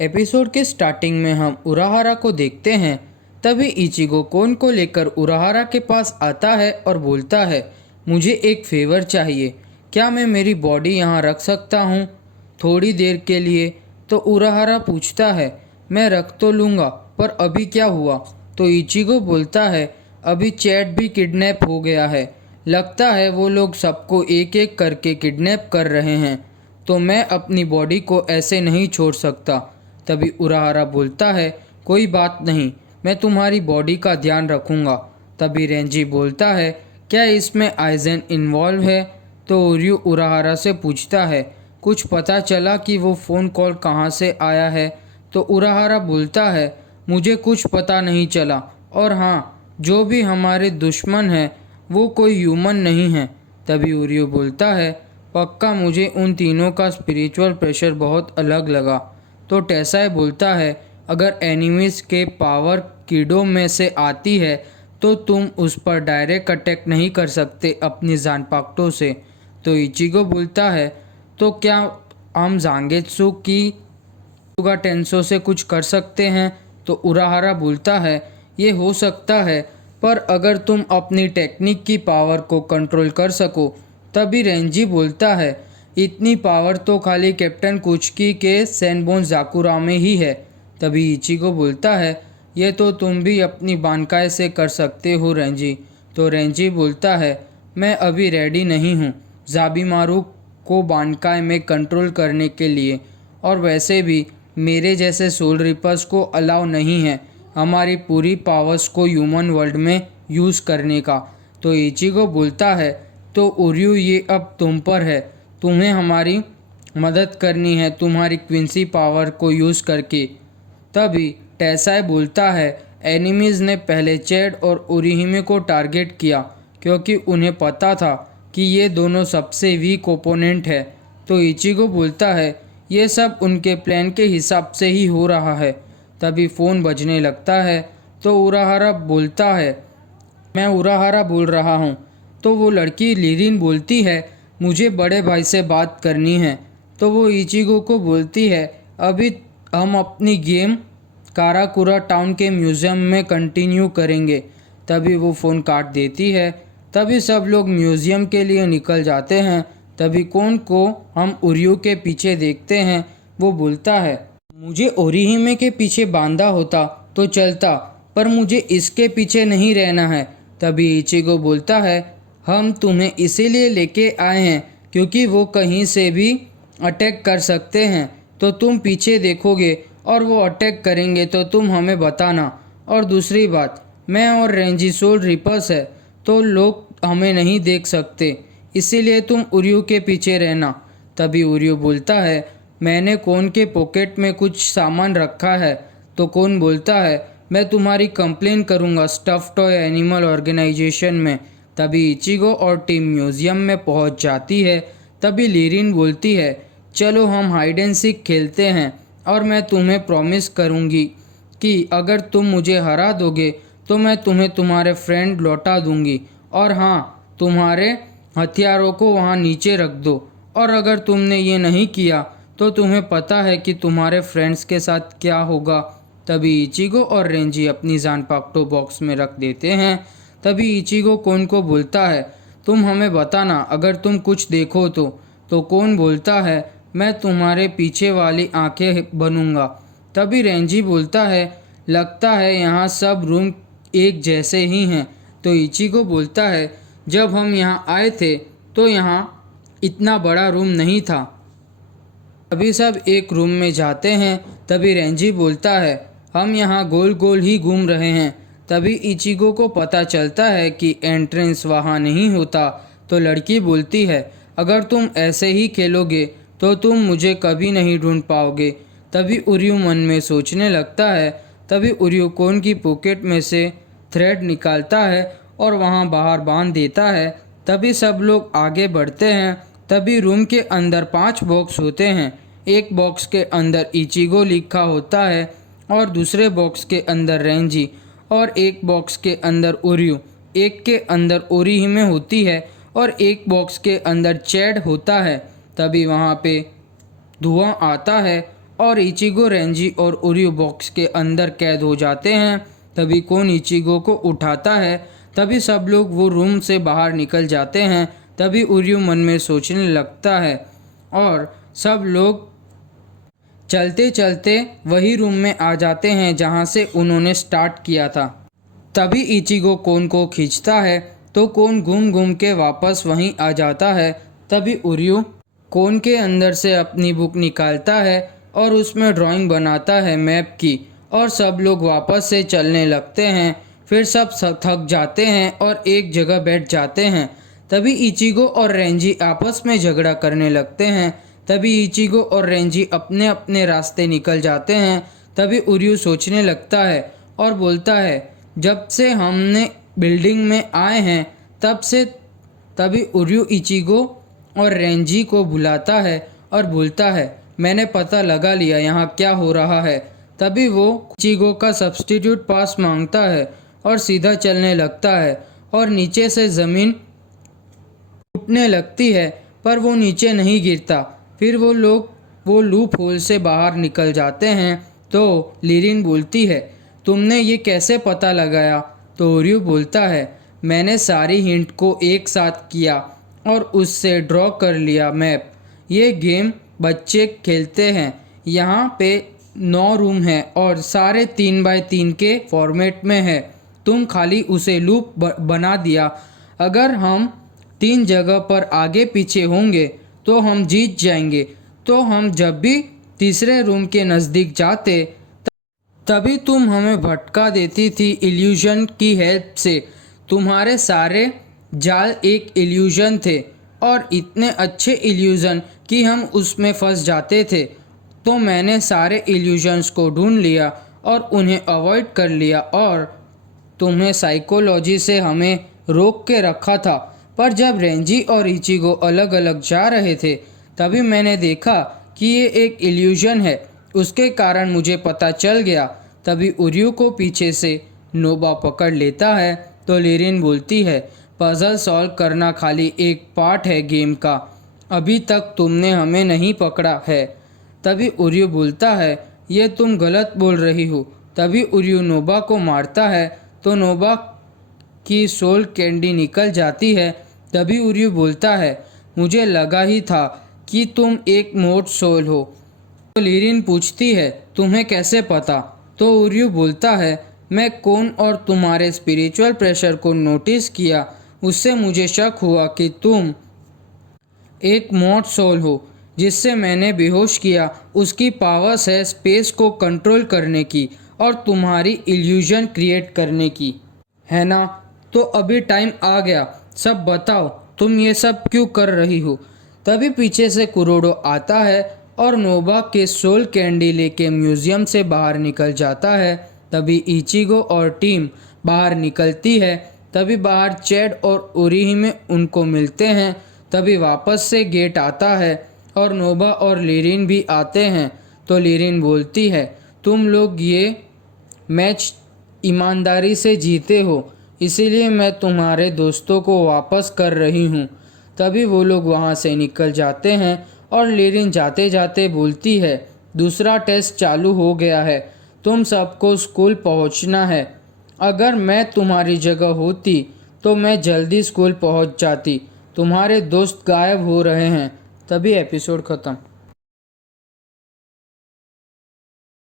Episode के starting में हम उराहारा को देखते हैं। तभी इचिगो कोन को लेकर उराहारा के पास आता है और बोलता है, मुझे एक फेवर चाहिए, क्या मैं मेरी बॉडी यहाँ रख सकता हूँ थोड़ी देर के लिए। तो उराहारा पूछता है, मैं रख तो लूँगा, पर अभी क्या हुआ। तो इचिगो बोलता है, अभी चैट भी किडनैप हो गया है, लगता है वो लोग सबको एक एक करके किडनैप कर रहे हैं, तो मैं अपनी बॉडी को ऐसे नहीं छोड़ सकता। तभी उराहारा बोलता है, कोई बात नहीं, मैं तुम्हारी बॉडी का ध्यान रखूँगा। तभी रेंजी बोलता है, क्या इसमें आइजेन इन्वॉल्व है। तो ओरियो उराहारा से पूछता है, कुछ पता चला कि वो फ़ोन कॉल कहाँ से आया है। तो उराहारा बोलता है, मुझे कुछ पता नहीं चला, और हाँ, जो भी हमारे दुश्मन हैं वो कोई ह्यूमन नहीं है। तभी ओरियो बोलता है, पक्का मुझे उन तीनों का स्पिरिचुअल प्रेशर बहुत अलग लगा। तो टेसाई बोलता है, अगर एनिमीज के पावर कीड़ों में से आती है तो तुम उस पर डायरेक्ट अटैक नहीं कर सकते अपनी जानपाक्टों से। तो इचिगो बोलता है, तो क्या हम जांगेत्सु की सुगा टेंसो से कुछ कर सकते हैं। तो उराहारा बोलता है, ये हो सकता है, पर अगर तुम अपनी टेक्निक की पावर को कंट्रोल कर सको। तभी रेंजी बोलता है, इतनी पावर तो खाली कैप्टन कुचकी के सैनबोन जाकुरा में ही है। तभी इचिगो बोलता है, ये तो तुम भी अपनी बानकाई से कर सकते हो रेंजी। तो रेंजी बोलता है, मैं अभी रेडी नहीं हूँ जाबिमारू को बानकाई में कंट्रोल करने के लिए, और वैसे भी मेरे जैसे सोल रिपर्स को अलाउ नहीं है हमारी पूरी पावर्स को ह्यूमन वर्ल्ड में यूज़ करने का। तो इचिगो बोलता है, तो ओरियो ये अब तुम पर है, तुम्हें हमारी मदद करनी है तुम्हारी क्विंसी पावर को यूज़ करके। तभी टेसाई बोलता है, एनिमीज़ ने पहले चैड और ओरिहिमे को टारगेट किया क्योंकि उन्हें पता था कि ये दोनों सबसे वीक ओपोनेंट है। तो इचिगो बोलता है, ये सब उनके प्लान के हिसाब से ही हो रहा है। तभी फ़ोन बजने लगता है। तो उराहारा बोलता है, मैं उराहारा बोल रहा हूँ। तो वो लड़की लीरिन बोलती है, मुझे बड़े भाई से बात करनी है। तो वो इचिगो को बोलती है, अभी हम अपनी गेम काराकुरा टाउन के म्यूज़ियम में कंटिन्यू करेंगे। तभी वो फ़ोन काट देती है। तभी सब लोग म्यूज़ियम के लिए निकल जाते हैं। तभी कोन को हम ओरियो के पीछे देखते हैं। वो बोलता है, मुझे ओरिहिमे के पीछे बांधा होता तो चलता, पर मुझे इसके पीछे नहीं रहना है। तभी इचिगो बोलता है, हम तुम्हें इसीलिए लेके आए हैं क्योंकि वो कहीं से भी अटैक कर सकते हैं, तो तुम पीछे देखोगे और वो अटैक करेंगे तो तुम हमें बताना। और दूसरी बात, मैं और रेंजी सोल रिपर्स है तो लोग हमें नहीं देख सकते, इसीलिए तुम ओरियो के पीछे रहना। तभी ओरियो बोलता है, मैंने कोन के पॉकेट में कुछ सामान रखा है। तो कोन बोलता है, मैं तुम्हारी कंप्लेन करूँगा स्टफ़ टॉय एनिमल ऑर्गेनाइजेशन में। तभी इचिगो और टीम म्यूज़ियम में पहुँच जाती है। तभी लीरिन बोलती है, चलो हम हाइड एंड सीक खेलते हैं, और मैं तुम्हें प्रॉमिस करूँगी कि अगर तुम मुझे हरा दोगे तो मैं तुम्हें तुम्हारे फ्रेंड लौटा दूँगी, और हाँ, तुम्हारे हथियारों को वहाँ नीचे रख दो, और अगर तुमने ये नहीं किया तो तुम्हें पता है कि तुम्हारे फ्रेंड्स के साथ क्या होगा। तभी इचिगो और रेंजी अपनी जानपाक्टो बॉक्स में रख देते हैं। तभी इचिगो कोन को बोलता है, तुम हमें बताना अगर तुम कुछ देखो तो कोन बोलता है, मैं तुम्हारे पीछे वाली आंखें बनूंगा। तभी रेंजी बोलता है, लगता है यहाँ सब रूम एक जैसे ही हैं। तो इचिगो बोलता है, जब हम यहाँ आए थे तो यहाँ इतना बड़ा रूम नहीं था। अभी सब एक रूम में जाते हैं। तभी रेंजी बोलता है, हम यहाँ गोल गोल ही घूम रहे हैं। तभी इचिगो को पता चलता है कि एंट्रेंस वहाँ नहीं होता। तो लड़की बोलती है, अगर तुम ऐसे ही खेलोगे तो तुम मुझे कभी नहीं ढूंढ पाओगे। तभी उरियो मन में सोचने लगता है। तभी उरियो कोन की पॉकेट में से थ्रेड निकालता है और वहाँ बाहर बांध देता है। तभी सब लोग आगे बढ़ते हैं। तभी रूम के अंदर 5 बॉक्स होते हैं। एक बॉक्स के अंदर इचिगो लिखा होता है, और दूसरे बॉक्स के अंदर रेंजी, और एक बॉक्स के अंदर ओरियो, एक के अंदर ओरिहिमे होती है, और एक बॉक्स के अंदर चैड होता है। तभी वहाँ पे धुआं आता है और इचिगो, रेंजी और उरियो बॉक्स के अंदर कैद हो जाते हैं। तभी कोन इचिगो को उठाता है। तभी सब लोग वो रूम से बाहर निकल जाते हैं। तभी उरियो मन में सोचने लगता है और सब लोग चलते चलते वही रूम में आ जाते हैं जहाँ से उन्होंने स्टार्ट किया था। तभी इचिगो कोन को खींचता है तो कोन घूम घूम के वापस वहीं आ जाता है। तभी उरियो कोन के अंदर से अपनी बुक निकालता है और उसमें ड्राइंग बनाता है मैप की, और सब लोग वापस से चलने लगते हैं। फिर सब थक जाते हैं और एक जगह बैठ जाते हैं। तभी इचिगो और रेंजी आपस में झगड़ा करने लगते हैं। तभी इचिगो और रेंजी अपने अपने रास्ते निकल जाते हैं। तभी उरियो सोचने लगता है और बोलता है, जब से हमने बिल्डिंग में आए हैं तब से। तभी उरियो इचिगो और रेंजी को बुलाता है और बोलता है, मैंने पता लगा लिया यहाँ क्या हो रहा है। तभी वो इचिगो का सब्स्टिट्यूट पास मांगता है और सीधा चलने लगता है और नीचे से ज़मीन टूटने लगती है, पर वो नीचे नहीं गिरता। फिर वो लोग वो लूप होल से बाहर निकल जाते हैं। तो लिरिन बोलती है, तुमने ये कैसे पता लगाया? तो उरियो बोलता है, मैंने सारी हिंट को एक साथ किया और उससे ड्रॉ कर लिया मैप। ये गेम बच्चे खेलते हैं। यहाँ पे 9 रूम हैं और सारे 3x3 के फॉर्मेट में है। तुम खाली उसे लूप बना दिया। अगर हम 3 जगह पर आगे पीछे होंगे तो हम जीत जाएंगे। तो हम जब भी तीसरे रूम के नज़दीक जाते तभी तुम हमें भटका देती थी इल्यूजन की हेल्प से। तुम्हारे सारे जाल एक इल्यूजन थे और इतने अच्छे इल्यूजन कि हम उसमें फंस जाते थे। तो मैंने सारे इल्यूजन्स को ढूंढ लिया और उन्हें अवॉइड कर लिया और तुम्हें साइकोलॉजी से हमें रोक के रखा था। पर जब रेंजी और इचिगो अलग अलग जा रहे थे तभी मैंने देखा कि ये एक इल्यूजन है। उसके कारण मुझे पता चल गया। तभी उरियो को पीछे से नोबा पकड़ लेता है। तो लिरिन बोलती है, पजल सॉल्व करना खाली एक पार्ट है गेम का। अभी तक तुमने हमें नहीं पकड़ा है। तभी उरियो बोलता है, ये तुम गलत बोल रही हो। तभी उरियो नोबा को मारता है तो नोबा की सोल कैंडी निकल जाती है। तभी उरियो बोलता है, मुझे लगा ही था कि तुम एक मोड सोल हो। तो लिरिन पूछती है, तुम्हें कैसे पता? तो उरियो बोलता है, मैं कोन और तुम्हारे स्पिरिचुअल प्रेशर को नोटिस किया। उससे मुझे शक हुआ कि तुम एक मोड सोल हो। जिससे मैंने बेहोश किया उसकी पावर्स है स्पेस को कंट्रोल करने की और तुम्हारी इल्यूजन क्रिएट करने की, है ना? तो अभी टाइम आ गया, सब बताओ तुम ये सब क्यों कर रही हो? तभी पीछे से कुरोडो आता है और नोबा के सोल कैंडी लेके म्यूजियम से बाहर निकल जाता है। तभी इचिगो और टीम बाहर निकलती है। तभी बाहर चैड और ओरिहिमे उनको मिलते हैं। तभी वापस से गेट आता है और नोबा और लिरिन भी आते हैं। तो लिरिन बोलती है, तुम लोग ये मैच ईमानदारी से जीते हो, इसीलिए मैं तुम्हारे दोस्तों को वापस कर रही हूँ। तभी वो लोग वहाँ से निकल जाते हैं और लिरिन जाते जाते बोलती है, दूसरा टेस्ट चालू हो गया है, तुम सबको स्कूल पहुँचना है। अगर मैं तुम्हारी जगह होती तो मैं जल्दी स्कूल पहुँच जाती। तुम्हारे दोस्त गायब हो रहे हैं। तभी एपिसोड ख़त्म।